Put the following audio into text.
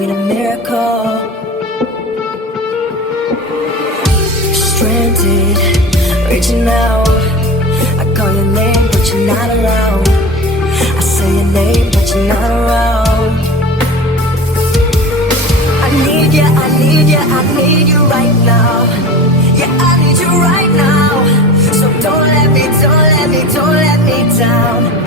need a miracle. Stranded, reaching out. I call your name, but you're not around. I say your name, but you're not around. I need you, I need you, I need you right now. Yeah, I need you right now. So don't let me, don't let me, don't let me down.